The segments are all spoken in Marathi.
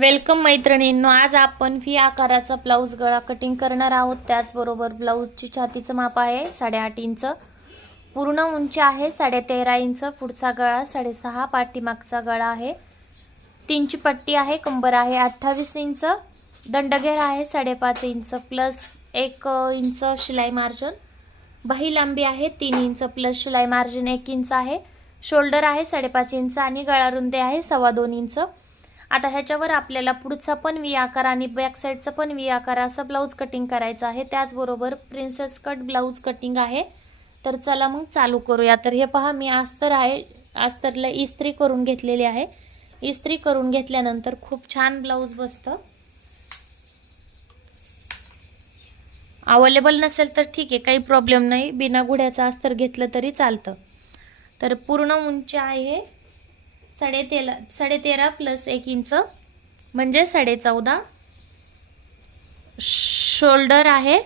वेलकम मैत्रिणींनो, आज आपण व्ही आकाराचा ब्लाऊज गळा कटिंग करणार आहोत। त्याचबरोबर ब्लाऊजची छातीचं माप आहे 8.5 इंच, पूर्ण उंची आहे 13.5 इंच, पुढचा गळा 6.5, पाठीमागचा गळा आहे 3 ची पट्टी आहे, कंबर आहे 28 इंच, दंडघेर आहे 5.5 इंच प्लस 1 इंच शिलाई मार्जिन, बाही लांबी आहे 3 इंच प्लस शिलाई मार्जिन 1 इंच आहे, शोल्डर आहे 5.5 इंच आणि गळा रुंदी आहे 2.25 इंच। आता ह्याच्यावर आपल्याला पुढचा पण व्ही आकार आणि बॅक साइडचा पण व्ही आकार असा ब्लाऊज कटिंग करायचा आहे। त्याचबरोबर प्रिन्सेस कट ब्लाऊज कटिंग आहे। तर चला मग चालू करूया। तर हे पहा, मी अस्तर आहे, अस्तरला इस्त्री करून घेतलेली आहे। इस्त्री करून घेतल्यानंतर खूप छान ब्लाऊज बसतं। अवेलेबल नसेल तर ठीक आहे, काही प्रॉब्लेम नाही, बिना गुढ्याचा अस्तर घेतलं तरी चालतं। तर पूर्ण उंची आहे 13.5 प्लस 1 इंच म्हणजे 14.5। शोल्डर आहे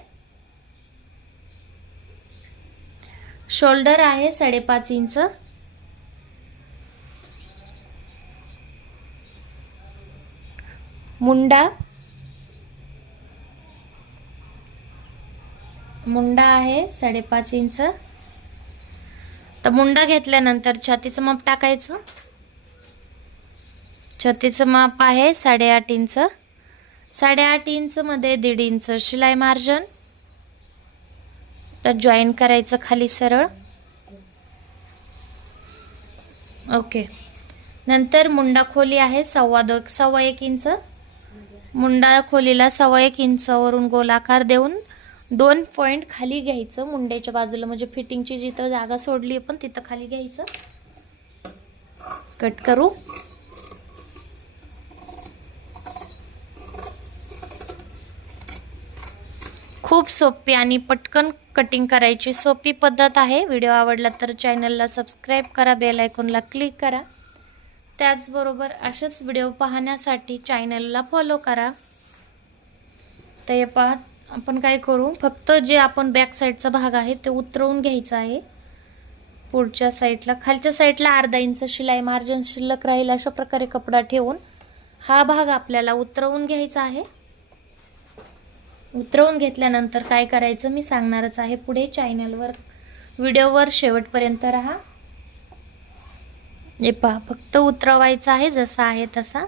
5.5 इंच, मुंडा आहे 5.5 इंच। तर मुंडा घेतल्यानंतर छातीचं माप टाकायचं। छातीचं माप आहे 8.5 इंच, 8.5 इंच मध्ये 1.5 इंच शिलाई मार्जिन, तर जॉईन करायचं खाली सरळ। ओके, नंतर मुंडा खोली आहे 1.25 इंच, मुंडा खोलीला 1.25 इंच वरून गोलाकार देऊन 2 पॉइंट खाली घ्यायचं मुंड्याच्या बाजूला, म्हणजे फिटिंगची जिथं जागा सोडली पण तिथं खाली घ्यायचं। कट करू। खूप सोपी आणि पटकन कटिंग करायची सोपी पद्धत आहे। व्हिडिओ आवडला तर चॅनलला सबस्क्राइब करा, बेल आयकॉनला क्लिक करा। त्याचबरोबर अशाच व्हिडिओ पाहण्यासाठी चॅनलला फॉलो करा। तर हे पहा, आपण काय करू, फक्त जे आपण बॅक साइडचा भाग आहे ते उतरवून घ्यायचा आहे। पुढच्या साइडला, खालच्या साइडला 1/2 इंच शिलाई मार्जिन शिल्लक राहील अशा प्रकारे कपडा ठेवून हा भाग आपल्याला उतरवून घ्यायचा आहे। उतरवून घेतल्यानंतर काय करायचं मी सांगणारच आहे पुढे, चॅनलवर व्हिडिओवर शेवटपर्यंत राहा। हे पहा, फक्त उतरवायचं आहे जसा आहे तसा।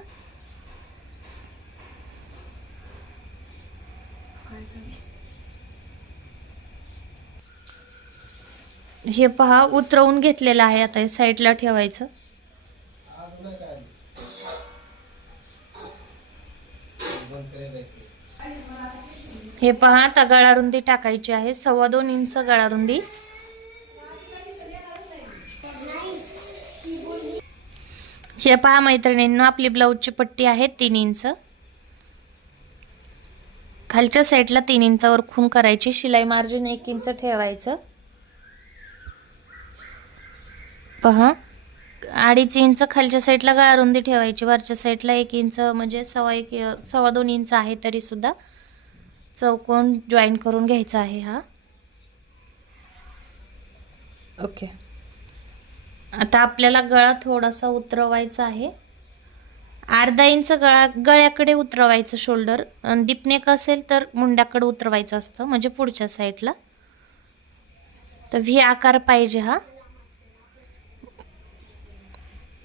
हे पहा, उतरवून घेतलेलं आहे। आता हे साईडला ठेवायचं। हे पहा, आता गळा रुंदी टाकायची आहे 2.25 इंच गळा रुंदी। हे पहा मैत्रिणींनो, आपली ब्लाऊजची पट्टी आहे 3 इंच, खालच्या साईडला 3 इंचावर खून करायची, शिलाई मार्जिन 1 इंच ठेवायचं। पहा, 2.5 इंच खालच्या साईडला गळा रुंदी ठेवायची, वरच्या साईडला 1 इंच म्हणजे 2.25 इंच आहे तरी सुद्धा चौकोन जॉईन करून घ्यायचा आहे हा। ओके, आता आपल्याला गळा थोडासा उतरवायचा आहे, 1/2 इंच गळ्याकडे उतरवायचं शोल्डर, आणि डीपनेक असेल तर मुंड्याकडे उतरवायचं असतं, म्हणजे पुढच्या साईडला। तर व्ही आकार पाहिजे हा।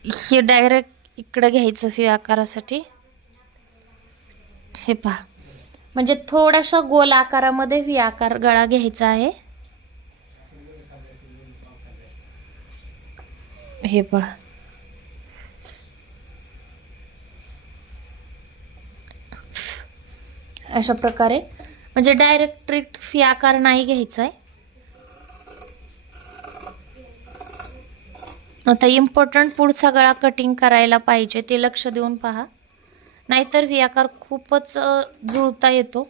हे डायरेक्ट इकडे घ्यायचं व्ही आकारासाठी। हे पहा, म्हणजे थोडासा गोल आकारामध्ये व्ही आकार गळा घ्यायचा आहे। हे पहा, अशा प्रकारे, म्हणजे डायरेक्ट व्ही आकार नाही घ्यायचा आहे। आता इम्पॉर्टंट, पुढचा गळा कटिंग करायला पाहिजे ते लक्ष देऊन पहा, नाहीतर व्ही आकार खूपच जुळता येतो।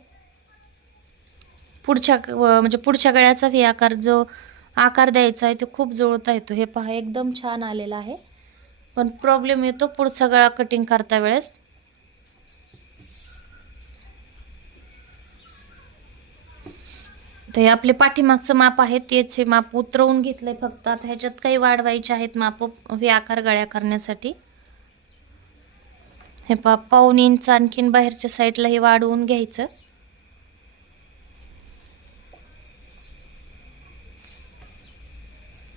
म्हणजे पुढच्या गळ्याचा व्ही आकार जो आकार द्यायचा आहे तो खूप जुळता येतो। हे पहा, एकदम छान आलेला आहे, पण प्रॉब्लेम येतो पुढचा गळा कटिंग करता वेळेस। तर हे आपले पाठीमागचं माप आहे तेच हे माप उतरवून घेतलंय फक्त। आता ह्याच्यात काही वाढवायचे आहेत माप व्ही आकार गळ्या करण्यासाठी। हे पहा, पाऊण इंच आणखीन बाहेरच्या साईडला हे वाढवून घ्यायचं.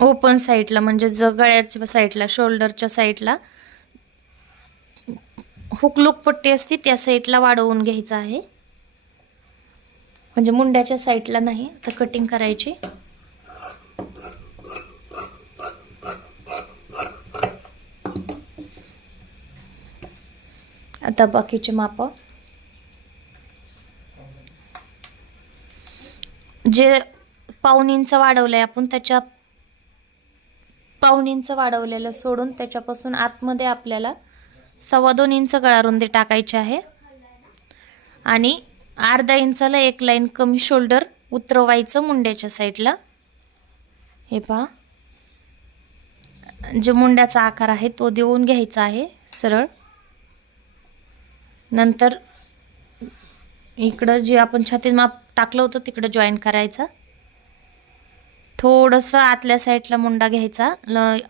ओपन साईडला म्हणजे गळ्याच्या साईडला, शोल्डरच्या साईडला हुकलूक पट्टी असते त्या साईडला वाढवून घ्यायचं आहे. म्हणजे मुंड्याच्या साईडला नाही तर कटिंग करायची. आता बाकीचे माप जे पाऊण इंच वाढवलंय आपण, त्याच्या पाऊण इंच वाढवलेलं सोडून त्याच्यापासून आतमध्ये आपल्याला 2.25 इंच गळा रुंदी टाकायची आहे. आणि अर्धा इंचाला एक लाईन कमी शोल्डर उतरवायचं मुंड्याच्या साईडला. हे पहा, जे मुंड्याचा आकार आहे तो देऊन घ्यायचा आहे सरळ. नंतर इकडं जे आपण छातीत माप टाकलं होतं तिकडं जॉईन करायचा. थोडंसं आतल्या साईडला मुंडा घ्यायचा,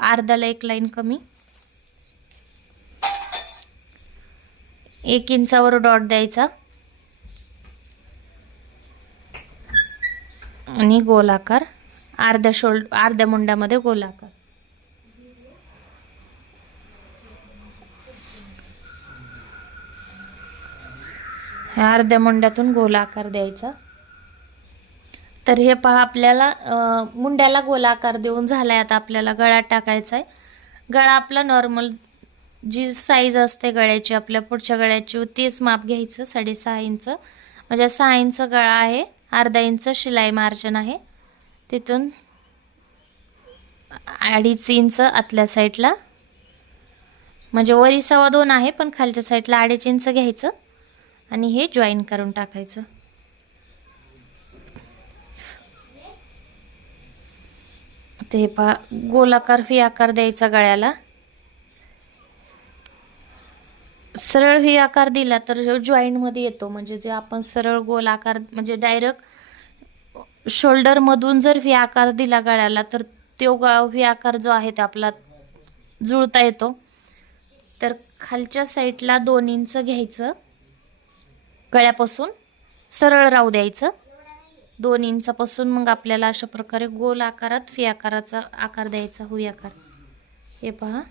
अर्ध्याला एक लाईन कमी. 1 इंचावर डॉट द्यायचा आणि गोलाकार अर्ध्या मुंड्यामध्ये गोलाकार. ह्या अर्ध्या मुंड्यातून गोलाकार द्यायचा. तर हे पहा, आपल्याला मुंड्याला गोलाकार देऊन झालाय. आता आपल्याला गळा टाकायचा आहे. गळा आपला नॉर्मल जी साईज असते गळ्याची, आपल्या पुढच्या गळ्याची तेच माप घ्यायचं. 6.5 इंच म्हणजे 6 इंच गळा आहे. अर्धा इंच शिलाई मार्जिन आहे. तिथून 2.5 इंच आतल्या साईडला, म्हणजे वरी 2.25 आहे पण खालच्या साईडला 2.5 इंच घ्यायचं आणि हे जॉईन करून टाकायचं. ते पहा, गोलाकार व्ही आकार द्यायचा गळ्याला. सरळ व्ही आकार दिला तर जॉईंट मध्ये येतो. म्हणजे जे आपण सरळ गोल आकार म्हणजे डायरेक्ट शोल्डर मधून जर व्ही आकार दिला गळ्याला तर तो व्ही आकार जो आहे ते आपला जुळता येतो. तर खालच्या साईडला 2 इंच घ्यायचं, गळ्यापासून सरळ राहू द्यायचं 2 इंचापासून. मग आपल्याला अशा प्रकारे गोल आकारात व्ही आकाराचा आकार द्यायचा, व्ही आकार. हे पहा,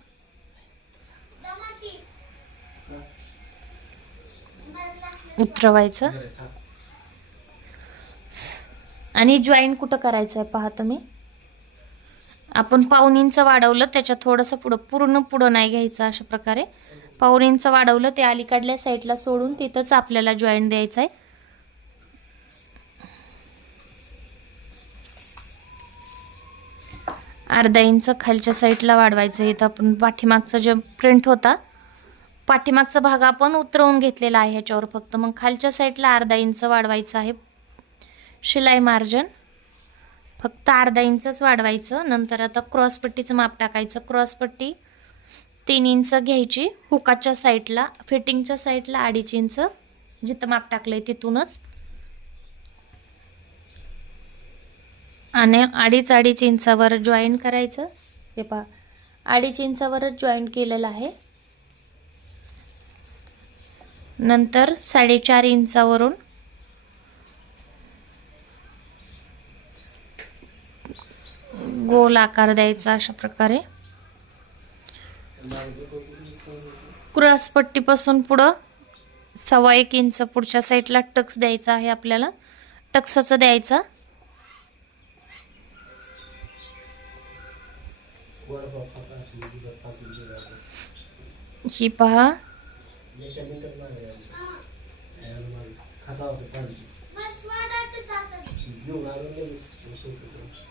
उतरवायचं आणि जॉईन कुठं करायचं आहे पहा तुम्ही. आपण पाऊण इंच वाढवलं, त्याच्या थोडंसं पुढं, पूर्ण पुढं नाही घ्यायचं. अशा प्रकारे पाऊण इंच वाढवलं, ते अलीकडल्या साईडला सोडून तिथंच आपल्याला जॉईन द्यायचं आहे. अर्धा इंच खालच्या साईडला वाढवायचं. इथं आपण पाठीमागचा जे प्रिंट होता, पाठीमागचा भाग आपण उतरवून घेतलेला आहे ह्याच्यावर फक्त. मग खालच्या साईडला अर्धा इंच वाढवायचं आहे. शिलाई मार्जिन फक्त अर्धा इंचच वाढवायचं. नंतर आता क्रॉसपट्टीचं माप टाकायचं. क्रॉसपट्टी 3 इंच घ्यायची हुकाच्या साईडला, फिटिंगच्या साईडला 2.5 इंच जिथं माप टाकलंय तिथूनच, आणि 2.5 इंचावर जॉईन करायचं. हे पहा, 2.5 इंचावरच जॉईन केलेलं आहे. नंतर 4.5 इंचावरून गोल आकार द्यायचा अशा प्रकारे. क्रॉसपट्टीपासून पुढं 1.25 इंच पुढच्या साईडला टक्स द्यायचा आहे आपल्याला. टक्सचं द्यायचा. ही पहा,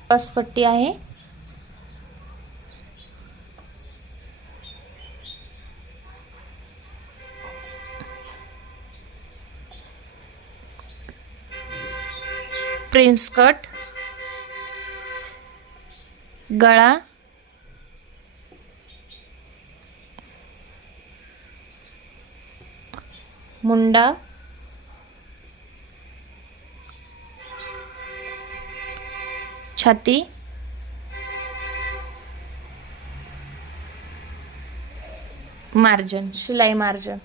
क्रॉसपट्टी आहे. प्रिन्स कट, गळा, मुंडा, छाती, मार्जिन, शिलाई मार्जिन.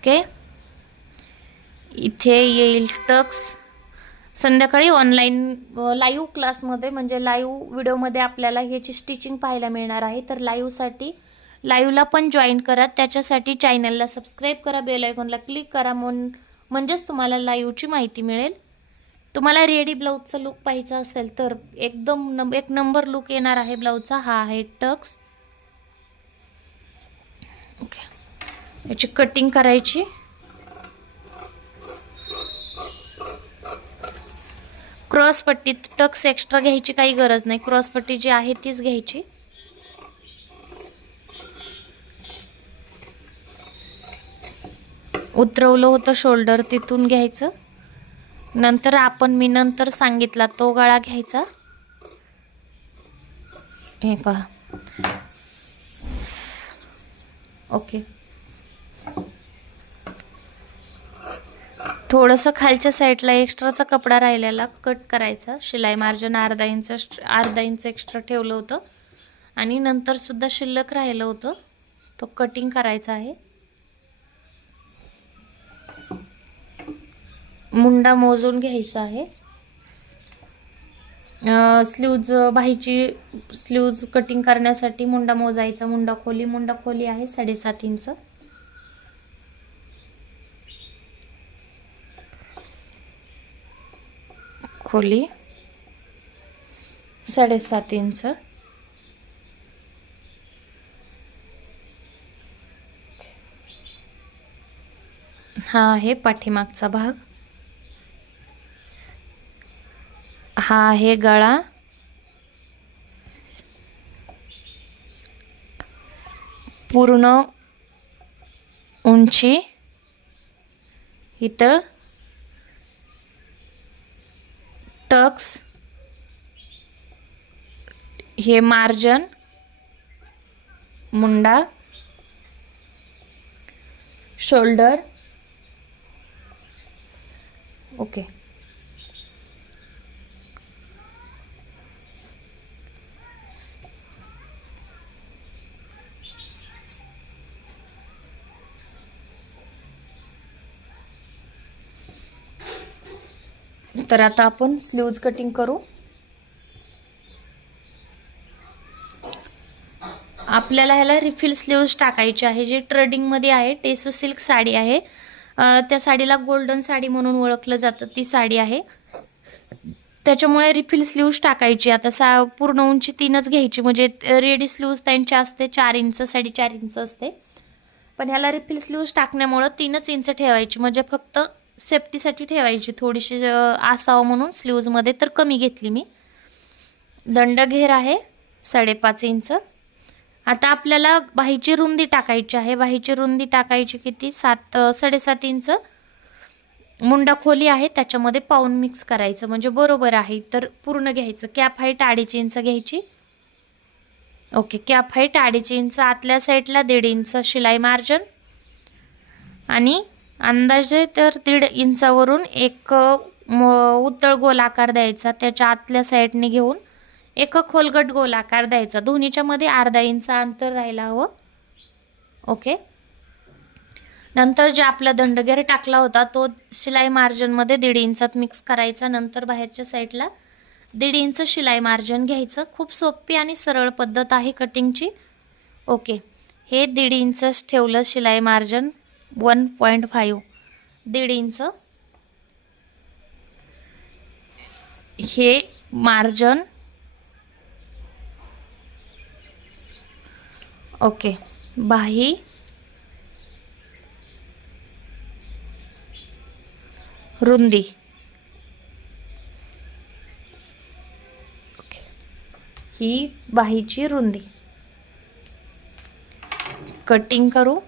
ओके, इथे येईल टक्स. संध्याकाळी ऑनलाईन लाईव्ह क्लासमध्ये म्हणजे लाईव्ह व्हिडिओमध्ये आपल्याला ह्याची स्टिचिंग पाहायला मिळणार आहे. तर लाईव्हसाठी लाईव्हला पण जॉईन करा. त्याच्यासाठी चॅनलला सबस्क्राईब करा, बेल आयकॉनला क्लिक करा, म्हणजेच तुम्हाला लाईव्हची माहिती मिळेल. तुम्हाला रेडी ब्लाऊजचा लुक पाहिजे असेल तर एकदम एक नंबर लुक येणार आहे ब्लाऊजचा. हा आहे टक्स. ओके, याची कटिंग करायची. क्रॉस पट्टी, टक्स एक्स्ट्रा घ्यायची काही गरज नाही. क्रॉस पट्टी जी आहे तीच घ्यायची. उतरवलं होतं शोल्डर तिथून घ्यायचं. नंतर मी नंतर सांगितला तो गळा घ्यायचा. हे पहा. ओके, थोडंसं खालच्या साईडला एक्स्ट्राचा कपडा राहिलेला कट करायचा. शिलाई मार्जिन अर्धा इंच एक्स्ट्रा ठेवलं होतं आणि नंतर सुद्धा शिल्लक राहिलं होतं, तो कटिंग करायचा आहे. मुंडा मोजून घ्यायचा आहे. बाहीची स्लीव्ज कटिंग करण्यासाठी मुंडा मोजायचा. मुंडा खोली आहे 7.5 इंच. खोली 7.5 इंच. हा आहे पाठीमागचा भाग. हा आहे गळा. पूर्ण उंची इथं टक्स, हे मार्जिन, मुंडा, शोल्डर. ओके, तर आता आपण स्लीव्ज कटिंग करू. आपल्याला ह्याला रिफिल स्लीव्ज टाकायचे आहे. जे ट्रेडिंगमध्ये आहे, टेसू सिल्क साडी आहे. त्या साडीला गोल्डन साडी म्हणून ओळखलं जातं, ती साडी आहे. त्याच्यामुळे रिफिल स्लीव्ज टाकायची. आता पूर्ण उंची 3च घ्यायची. म्हणजे रेडी स्लीव्ज त्यांची असते 4 इंच, 4.5 इंच असते. पण ह्याला रिफिल स्लीव्ज टाकण्यामुळं 3च इंच ठेवायची. म्हणजे फक्त सेफ्टीसाठी ठेवायची, थोडीशी असावं म्हणून स्लीव्जमध्ये तर कमी घेतली मी. दंड घेर आहे 5.5 इंच. आता आपल्याला बाहीची रुंदी टाकायची आहे. बाहीची रुंदी टाकायची किती? 7.5 इंच. मुंडा खोली आहे त्याच्यामध्ये पाऊन मिक्स करायचं म्हणजे बरोबर आहे. तर पूर्ण घ्यायचं. कॅप हाईट 2.5 इंच घ्यायची. Okay, cap height 2.5 inch. आतल्या साईडला 1.5 इंच शिलाई मार्जिन आणि अंदाजे तर 1.5 इंचावरून एक उतळ गोलाकार द्यायचा. त्याच्या आतल्या साईडने घेऊन एक खोलगट गोलाकार द्यायचा. दोन्हीच्या मध्ये 1/2 इंच अंतर राहायला हवं. ओके, नंतर जे आपला दंडगेर टाकला होता तो शिलाई मार्जिनमध्ये 1.5 इंचात मिक्स करायचा. नंतर बाहेरच्या साईडला 1.5 इंच शिलाई मार्जिन घ्यायचं. खूप सोपी आणि सरळ पद्धत आहे कटिंगची. ओके, हे 1.5 इंच ठेवलं शिलाई मार्जिन. 1.5 1.5 इंच हे मार्जिन. ओके, बाही रुंदी. ओके, ही बाहीची रुंदी. कटिंग करू.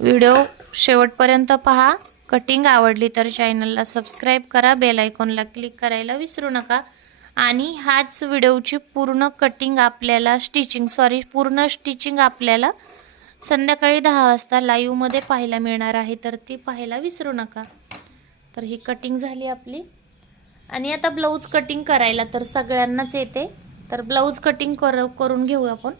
व्हिडिओ शेवटपर्यंत पहा. कटिंग आवडली तर चॅनलला सबस्क्राईब करा, बेल आयकॉनला क्लिक करायला विसरू नका. आणि हाच व्हिडिओची पूर्ण कटिंग आपल्याला पूर्ण स्टिचिंग आपल्याला संध्याकाळी 10 वाजता लाईव्हमध्ये पाहायला मिळणार आहे. तर ती पाहायला विसरू नका. तर ही कटिंग झाली आपली. आणि आता ब्लाऊज कटिंग करायला तर सगळ्यांनाच येते. तर ब्लाऊज कटिंग करून घेऊ आपण.